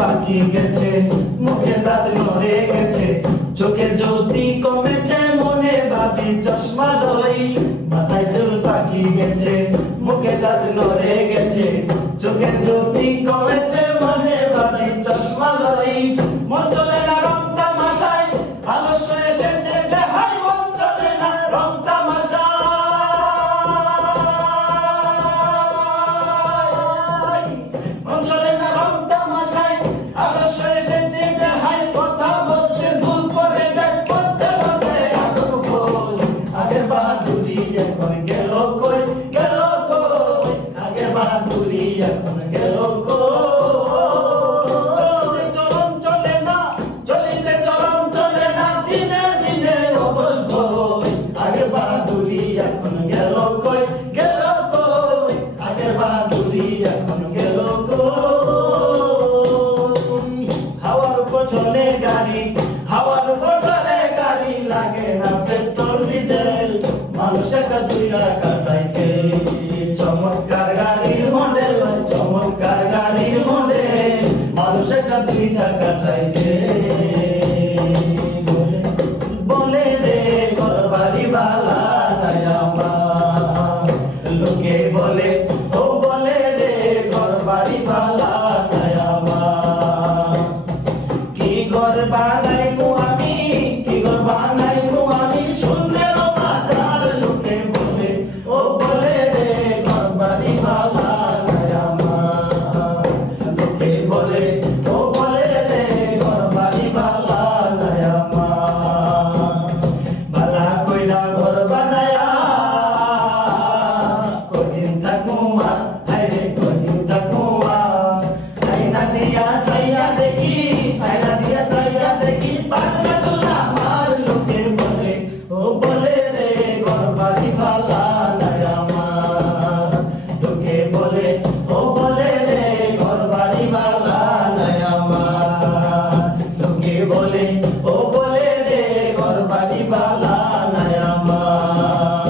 বাকি গেছে, মুখে দাঁত নড়ে গেছে, চোখের জ্যোতি কমেছে, মনে ভাবি চশমা লই। মাথায় চুল পাকি গেছে, মুখে দাঁত নড়ে গেছে, চোখের জ্যোতি কমেছে, মনে ভাবি চশমা লই। মন চলে না রং তামাশায়, আলস্য এসেছে দেহায়, মন চলে না রং তামাশায়। মন চলে না রং তামাশায়, আলস্য এসেছে দেহায়, কথা বলতে ভুল করে দেয়, বলতে বলতে আদব কই। আগের বাহাদুরি এখন গেল কই, গেল কই, আগের বাহাদুরি এখন গেল কই। চলন চলে না, চলিতে চলন চলে না, দিনে দিনে অবশ কই। আগের বাহাদুরি এখন গেল কই, গেল কই, আগের বাহাদুরি এখন গেল কই। হাওয়ার উপর চলে গাড়ি, হাওয়ার উপর চলে গাড়ি, লাগে না পেট্রোল ডিজেল, মানুষ একটা দুই চাকা সাইকেল। চমৎকার গাড়ির মডেল, চমৎকার গাড়ির মডেল, মানুষ একটা দুই চাকা সাইকেল। বলে রে ঘরবাড়ি বালা নাই আমার, লোকে বলে, ও বলে রে ঘরবাড়ি বালা নাই আমার। কি ঘর বানাইবো আমি, কি ঘর বানাইবো আমি, শুনলে বাজার লোকে বলে, ও বলে রে ঘরবাড়ি বালা নাই আমার। লোকে বলে, ও বলে রে ঘরবাড়ি বালা নাই আমার। বালা কইরা ঘর বানায়া কদিন থাকুমা, হায়রে কদিন থাকুমা। আয়না দিয়া চাইয়া দেখি, আয়না দিয়া চাইয়া দেখি, পাগলা চুলা আমার। লোকে বলে, ও বলে রে ঘরবাড়ি বালা নাই আমার। লোকে বলে, ও বলে রে ঘরবাড়ি বালা নাই আমার। লোকে বলে, ও বলে রে ঘরবাড়ি বালা নাই আমার।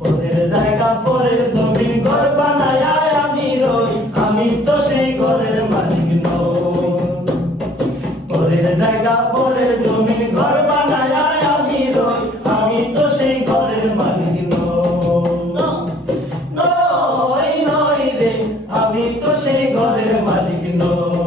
পরের জায়গা পরের জমিন ঘর বানায়া আমি রই, আমি তো সেই ঘরের মালিক নই। পরের জায়গা পরের জমিন ঘর বানায়া আমি রই, আমি তো সেই ঘরের মালিক নই। নই নই রে, আমি তো সেই ঘরের মালিক নই।